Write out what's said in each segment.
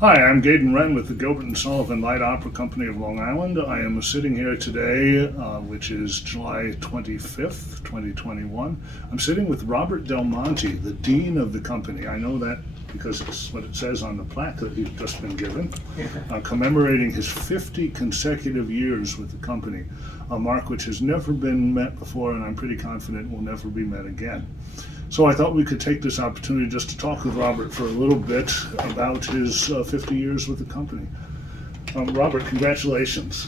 Hi, I'm Gayden Wren with the Gilbert Sullivan Light Opera Company of Long Island. I am sitting here today, which is July 25th, 2021. I'm sitting with Robert Del Monte, the Dean of the company. I know that because it's what it says on the plaque that he's just been given, commemorating his 50 consecutive years with the company, a mark which has never been met before and I'm pretty confident will never be met again. So I thought we could take this opportunity just to talk with Robert for a little bit about his 50 years with the company. Robert, congratulations.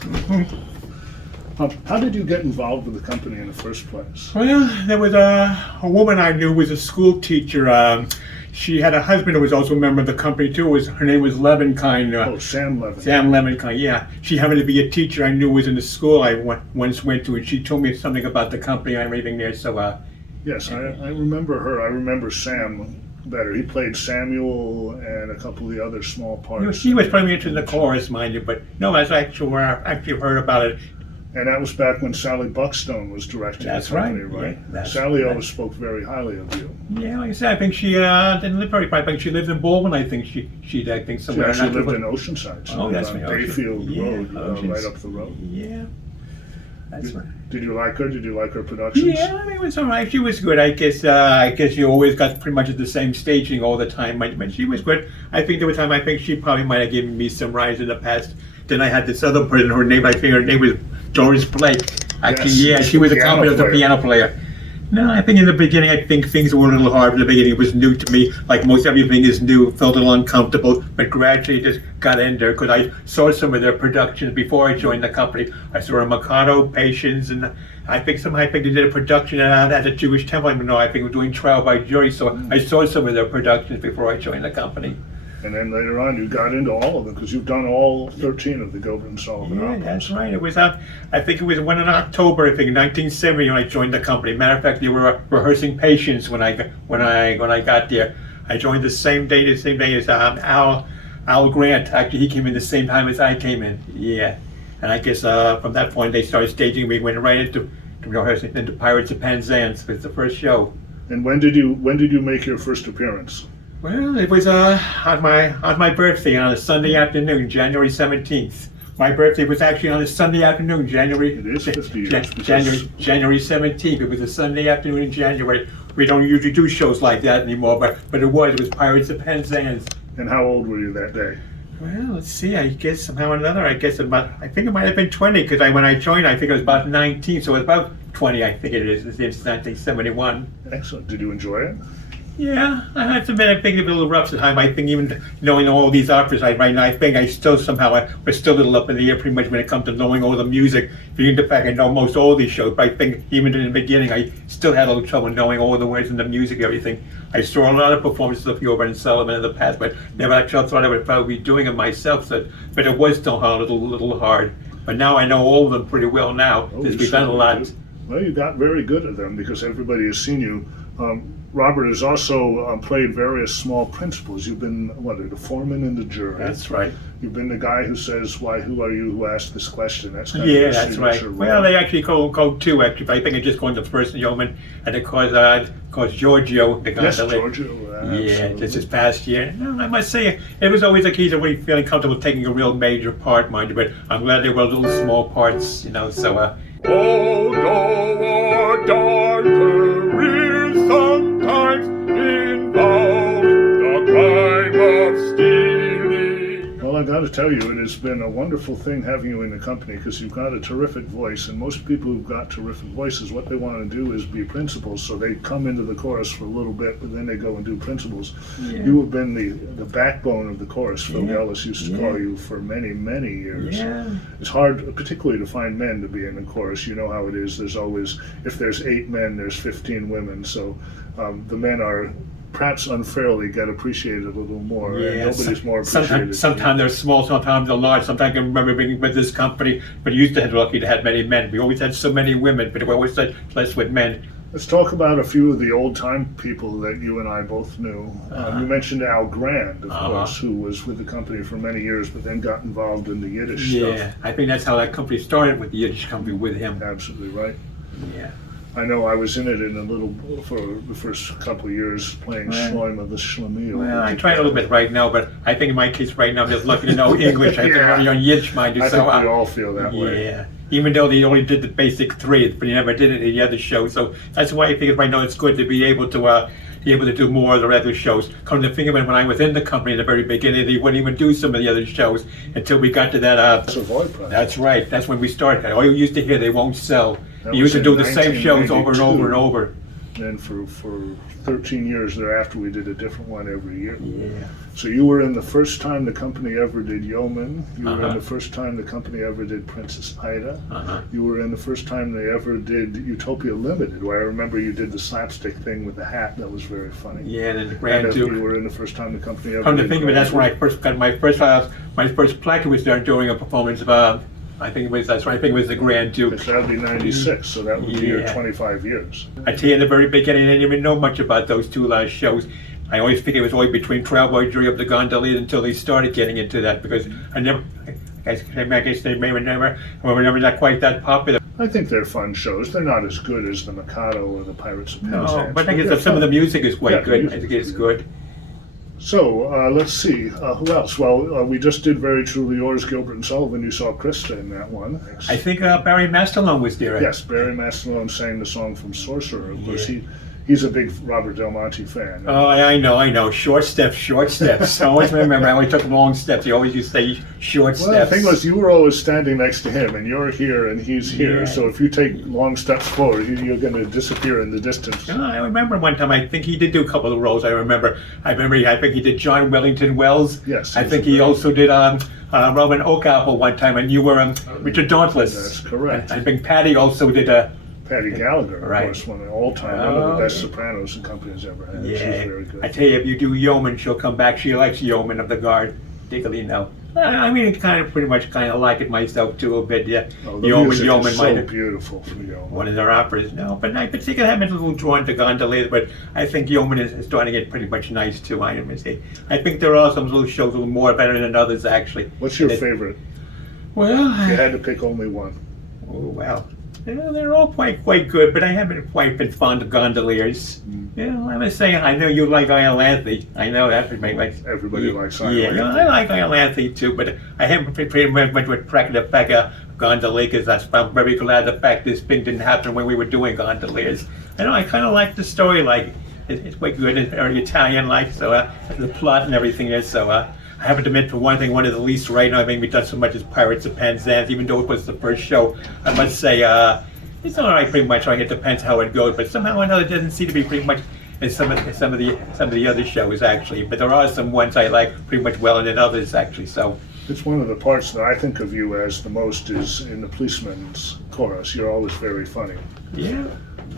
How did you get involved with the company in the first place? Well, there was a woman I knew who was a school teacher. She had a husband who was also a member of the company too. Her name was Levenkind. Sam Levin. Sam Levenkind, yeah. She happened to be a teacher I knew was in the school I once went to, and she told me something about the company and everything there. So, yes, I remember her. I remember Sam better. He played Samuel and a couple of the other small parts. She was probably into the chorus, mind you, but no, I actually heard about it. And that was back when Sally Buckstone was directing the company, right? Yeah, Sally always spoke very highly of you. Yeah, like I said, I think she didn't live very far. I think she lived in Baldwin. I think she somewhere. She lived in Oceanside. So oh, that's on right. Bayfield Road, right up the road. Yeah, that's right. Did you like her? Did you like her productions? Yeah, I mean, it was all right. She was good. I guess you always got pretty much at the same staging all the time. But she was good. I think there was time. I think she probably might have given me some rides in the past. Then I had this other person. Her name, I think her name was Doris Blake. Actually, yes, she was a company of the piano player. No, I think in the beginning, I think things were a little hard. In the beginning, it was new to me. Like most everything is new, felt a little uncomfortable, but gradually just got in there because I saw some of their productions before I joined the company. I saw Mikado, Patience, and I think they did a production at a Jewish temple. I think we were doing Trial by Jury, so I saw some of their productions before I joined the company. And then later on, you got into all of them because you've done all 13 of the Gilbert Sullivan operas. That's right. It was I think it was in October, I think, 1970 when I joined the company. Matter of fact, they were rehearsing Patience when I got there. I joined the same day as Al Grant. Actually, he came in the same time as I came in. Yeah, and I guess from that point they started staging. We went right into rehearsing into Pirates of Penzance. It was the first show. And when did you make your first appearance? Well, it was on my birthday on a Sunday afternoon, January 17th. My birthday was actually on a Sunday afternoon, January. It is 50 years. January 17th. It was a Sunday afternoon in January. We don't usually do shows like that anymore, but it was Pirates of Penzance. And how old were you that day? Well, let's see. I guess somehow or another. I think it might have been 20 because when I joined, I think I was about 19, so it was about 20. I think it is. It's 1971. Excellent. Did you enjoy it? Yeah, I have to admit, I think it was a little rough at the time. I think even knowing all these operas I think I still we're still a little up in the air pretty much when it comes to knowing all the music. Being the fact I know most all these shows, but I think even in the beginning I still had a little trouble knowing all the words and the music and everything. I saw a lot of performances of Gilbert and Sullivan in the past, but never actually thought I would probably be doing it myself. But it was still a little hard. But now I know all of them pretty well now, because we've done a lot. Well, you got very good at them because everybody has seen you. Robert has also played various small principals. You've been, the foreman in the jury. That's right. You've been the guy who says, "Why? Who are you who asked this question?" That's kind of that's right. Role. Well, they actually called two. Actually, but I think I just called the first yeoman, and it caused Giorgio, the guy. Yes, Giorgio. Yeah, just this past year. No, I must say, it was always a key to really feeling comfortable taking a real major part, mind you. But I'm glad they were little small parts, So. Although our dark careers sometimes involve the crime of stealing. Well, I got to tell you, it has been a wonderful thing having you in the company because you've got a terrific voice, and most people who've got terrific voices, what they want to do is be principals, so they come into the chorus for a little bit, but then they go and do principals. Yeah. You have been the backbone of the chorus. Phil Ellis used to call you for many, many years. Yeah. It's hard, particularly to find men to be in the chorus. You know how it is. There's always, if there's 8 men, there's 15 women, so the men are perhaps unfairly get appreciated a little more. Yeah, nobody's more appreciated. Sometimes they're small, sometimes they're large. Sometimes I can remember being with this company, but you used to have lucky to have many men. We always had so many women, but we always had less with men. Let's talk about a few of the old-time people that you and I both knew. You mentioned Al Grant, of course, who was with the company for many years, but then got involved in the Yiddish stuff. Yeah, I think that's how that company started, with the Yiddish company with him. Absolutely right. Yeah. I know I was in it for the first couple of years playing Schleuma the Schlemiel. Well, I try a little bit right now, but I think in my case right now, I'm just lucky to know English. I think I'm on Yiddish minded. I think we all feel that way. Yeah. Even though they only did the basic 3, but he never did it in the other show. So that's why I think right now it's good to be able to do more of the regular shows. Come to think of it, when I was in the company in the very beginning, they wouldn't even do some of the other shows until we got to that. That's right. That's when we started. All you used to hear, they won't sell. That You used to do the same 1992. shows over and over and over. And for 13 years thereafter, we did a different one every year. Yeah. So you were in the first time the company ever did Yeoman. You were in the first time the company ever did Princess Ida. You were in the first time they ever did Utopia Limited, where I remember you did the slapstick thing with the hat. That was very funny. Yeah, and then the Grand And Duke. you were in the first time the company ever Come to did think of it, that's when Grand I first got my first plaque was there during a performance of I think it was the Grand Duke. Duke. That would be 96, so that would be your Yeah. 25 years. I tell you, in the very beginning, I didn't even know much about those two last shows. I always figured it was always between Trailboy Jury of the Gondoliers until they started getting into that, because I guess they may were never not quite that popular. I think they're fun shows. They're not as good as the Mikado or the Pirates of Penzance. No, but I think they're some of the fun. music is quite Yeah, the good. I music think is it's good. So, let's see. Who else? Well, we just did Very Truly Yours, Gilbert and Sullivan. You saw Krista in that one. I think Barry Mastalone was there. Yes, Barry Mastalone sang the song from Sorcerer. Of course, he's a big Robert Del Monte fan. Oh, I know. Short steps, short steps. I always remember, I always took long steps. He always used to say short Well, steps. the thing was, you were always standing next to him, and you're here and he's here. Yeah. So if you take long steps forward, you're going to disappear in the distance. I remember one time, I think he did do a couple of roles. I think he did John Wellington Wells. Yes. I think he also did Robin Oakapple one time, and you were Richard Dauntless. That's correct. I think Patty also did Patty Gallagher, of Right. course, one of one of the best sopranos the company's ever had. She's very good. I tell you, if you do Yeoman, she'll come back. She likes Yeoman of the Guard, particularly now. I mean, pretty much like it myself too a bit. Yeah, Oh, the music is so might beautiful for Yeoman. one of their operas now. But I particularly haven't been a little drawn to Gondolier, but I think Yeoman is starting to get pretty much nice too. I think there are some little shows a little more better than others actually. What's your favorite? Well, If you had to pick only one. oh well. They're all quite good, but I haven't quite been fond of Gondoliers. I must say, I know you like Iolanthe. I know everybody likes. Everybody likes Iolanthe. Yeah, I like Iolanthe too, but I haven't been pretty much with Pratt the Peck Gondolier, because I'm very glad the fact this thing didn't happen when we were doing Gondoliers. I kind of like the story, like it's quite good. It's very Italian-like, so the plot and everything is so. I have to admit, for one thing, one of the least right now, I think we've done so much as Pirates of Penzance, even though it was the first show. I must say, it's all right, pretty much. It depends how it goes, but somehow or another, it doesn't seem to be pretty much as some of the other shows actually. But there are some ones I like pretty much well than others actually. So It's one of the parts that I think of you as the most is in the policeman's chorus. You're always very funny. yeah.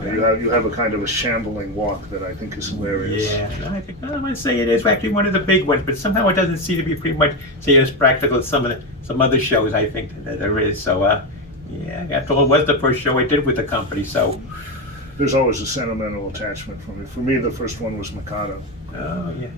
You have a kind of a shambling walk that I think is hilarious. Yeah, I think I might say it is actually one of the big ones, but somehow it doesn't seem to be pretty much as practical as some other shows I think that there is. So yeah, after all, it was the first show I did with the company. So There's always a sentimental attachment for me. For me, the first one was Mikado. oh yeah.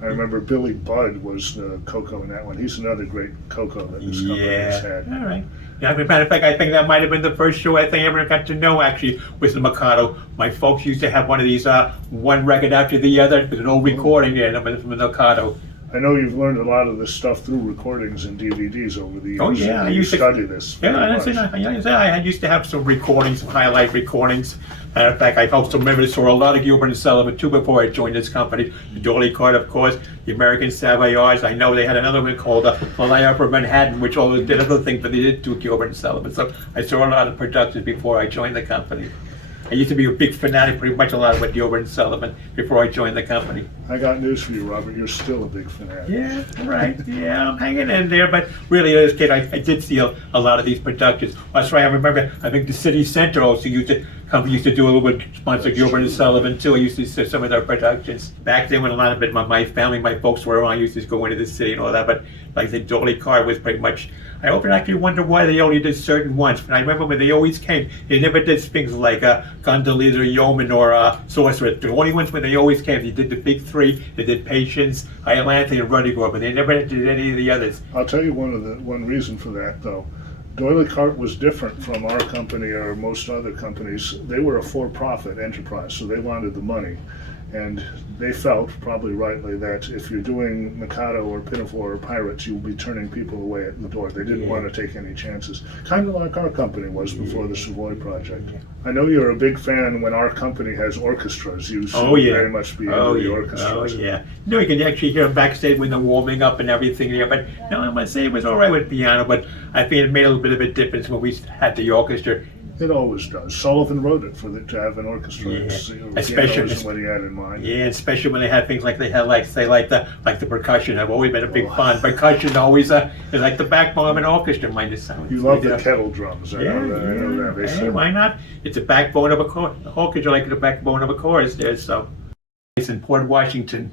I remember Billy Budd was the Coco in that one. He's another great Coco that this company has had. All right. Yeah, as a matter of fact, I think that might have been the first show I think I ever got to know actually was the Mikado. My folks used to have one of these one record after the other with an old recording there from the Mikado. I know you've learned a lot of this stuff through recordings and DVDs over the years. Oh yeah, I used to study this. Yeah, very I used to have some recordings, some highlight recordings. In fact, I also remember saw a lot of Gilbert and Sullivan too before I joined this company. The Dolly Card, of course, the American Savoyards. I know they had another one called the Light Opera Manhattan, which also did other things, but they did do Gilbert and Sullivan. So I saw a lot of productions before I joined the company. I used to be a big fanatic, pretty much a lot with Gilbert and Sullivan before I joined the company. I got news for you, Robert. You're still a big fanatic. Yeah, right. Yeah, I'm hanging in there. But really, as a kid, I did see a lot of these productions. That's right. I remember. I think the City Center also used to do a little bit sponsor Gilbert and Sullivan too. I used to see some of their productions back then when a lot of it, my family, my folks were around. I used to go into the city and all that. But like I said, Dolly Card was pretty much. I often actually wonder why they only did certain ones. But I remember when they always came, they never did things like Gondoliers or Yeoman or Sorcerer. The only ones when they always came, they did the big three. They did Patience, Iolanthe, and Ruddigore, but they never did any of the others. I'll tell you one reason for that though. Doyley Cart was different from our company or most other companies. They were a for-profit enterprise, so they wanted the money. And they felt, probably rightly, that if you're doing Mikado or Pinafore or Pirates, you'll be turning people away at the door. They didn't want to take any chances. Kind of like our company was before the Savoy Project. I know you're a big fan when our company has orchestras. You should very much be into the orchestras. Oh, yeah. No, you can actually hear them backstage when they're warming up and everything there. But no, I must say it was all right with piano, but I think it made a little bit of a difference when we had the orchestra. It always does. Sullivan wrote it to have an orchestra. Yeah. Especially what he had in mind. Yeah, especially when they had things like they had, like the percussion. I've always been a big fan. Percussion always is like the backbone of an orchestra. Mind it sounds. You love the kettle drums. I know that. Hey, why not? It's a backbone of a orchestra, like the backbone of a chorus. There, so it's in Port Washington.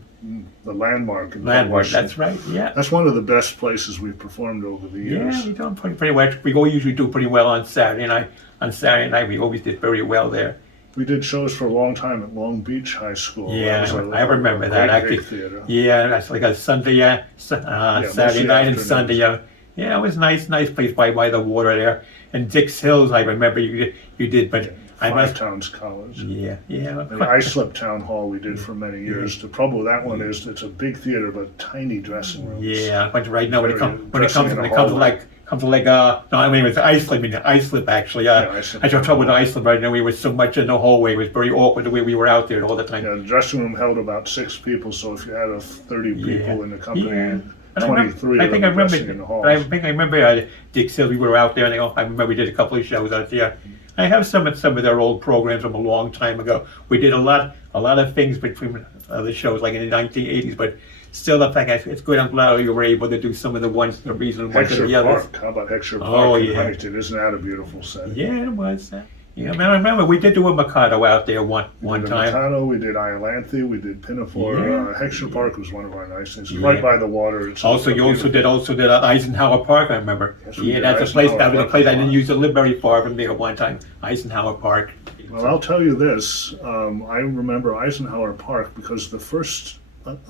The landmark. That's right. Yeah. That's one of the best places we've performed over the years. Yeah, we do pretty well. We usually do pretty well on Saturday night. On Saturday night, we always did very well there. We did shows for a long time at Long Beach High School. Yeah, I remember that. Actually, yeah, that's like a Sunday, Saturday night and Sunday. Yeah, it was nice place by the water there. And Dix Hills, I remember you did, but Five Towns College. Yeah. And Islip Town Hall we did for many years. The trouble with that one is it's a big theater but tiny dressing rooms. Yeah, but right now when it comes to like no, I mean it's Islip actually. I had trouble with Islip right now. We were so much in the hallway. It was very awkward the way we were out there all the time. Yeah, the dressing room held about 6 people, so if you had 30 people in the company, 23 I think I remember in the halls. I think I remember Dix Hill. We were out there, and I remember we did a couple of shows out there. I have some of their old programs from a long time ago. We did a lot of things between the shows, like in the 1980s, but still, the fact it's good. I'm glad you were able to do some of the ones, the reason one to the others. Park. How about Heckscher Park in Huntington? Isn't that a beautiful set? Yeah, it was. Yeah, I remember we did do a Mikado out there one time. Mikado, we did Iolanthe, we did Pinafore. Heckscher Park was one of our nice things. Right by the water. You also did Eisenhower Park. I remember. Yes, that's a place. That was a place I didn't used to live very far from there one time. Eisenhower Park. Well, I'll tell you this. I remember Eisenhower Park because the first.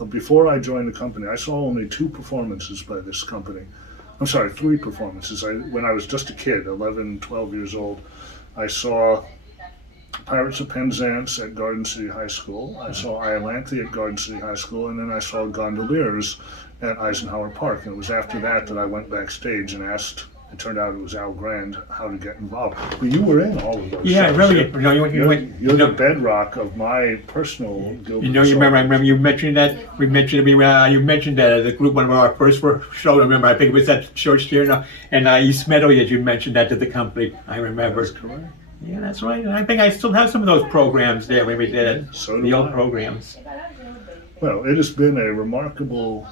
Before I joined the company, I saw only 2 performances by this company. I'm sorry, 3 performances. When I was just a kid, 11, 12 years old, I saw Pirates of Penzance at Garden City High School. I saw Iolanthe at Garden City High School, and then I saw Gondoliers at Eisenhower Park. And it was after that I went backstage and asked. It turned out it was Al Grand how to get involved. But you were in all of those. Yeah, shows. Really. You're the bedrock of my personal Gilbert. I remember you mentioned that. You mentioned that as a group, one of our first shows. I remember. I think it was at church here and East Meadow. As you mentioned that to the company. I remember. That's correct. Yeah, that's right. And I think I still have some of those programs there when we did it. So the old programs. Well, it has been a remarkable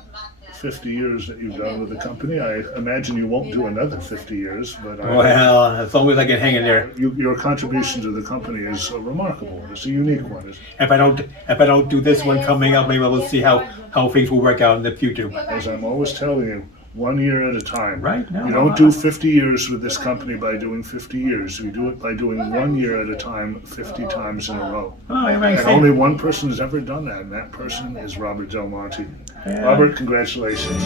50 years that you've done with the company. I imagine you won't do another 50 years, but well, as long as I can hang in there. Your contribution to the company is remarkable. It's a unique one. If I don't do this one coming up, maybe we'll see how things will work out in the future. As I'm always telling you, 1 year at a time. Right. No, you don't do 50 years with this company by doing 50 years. You do it by doing 1 year at a time, 50 times in a row. And only one person has ever done that, and that person is Robert Del Monte. Yeah. Robert, congratulations.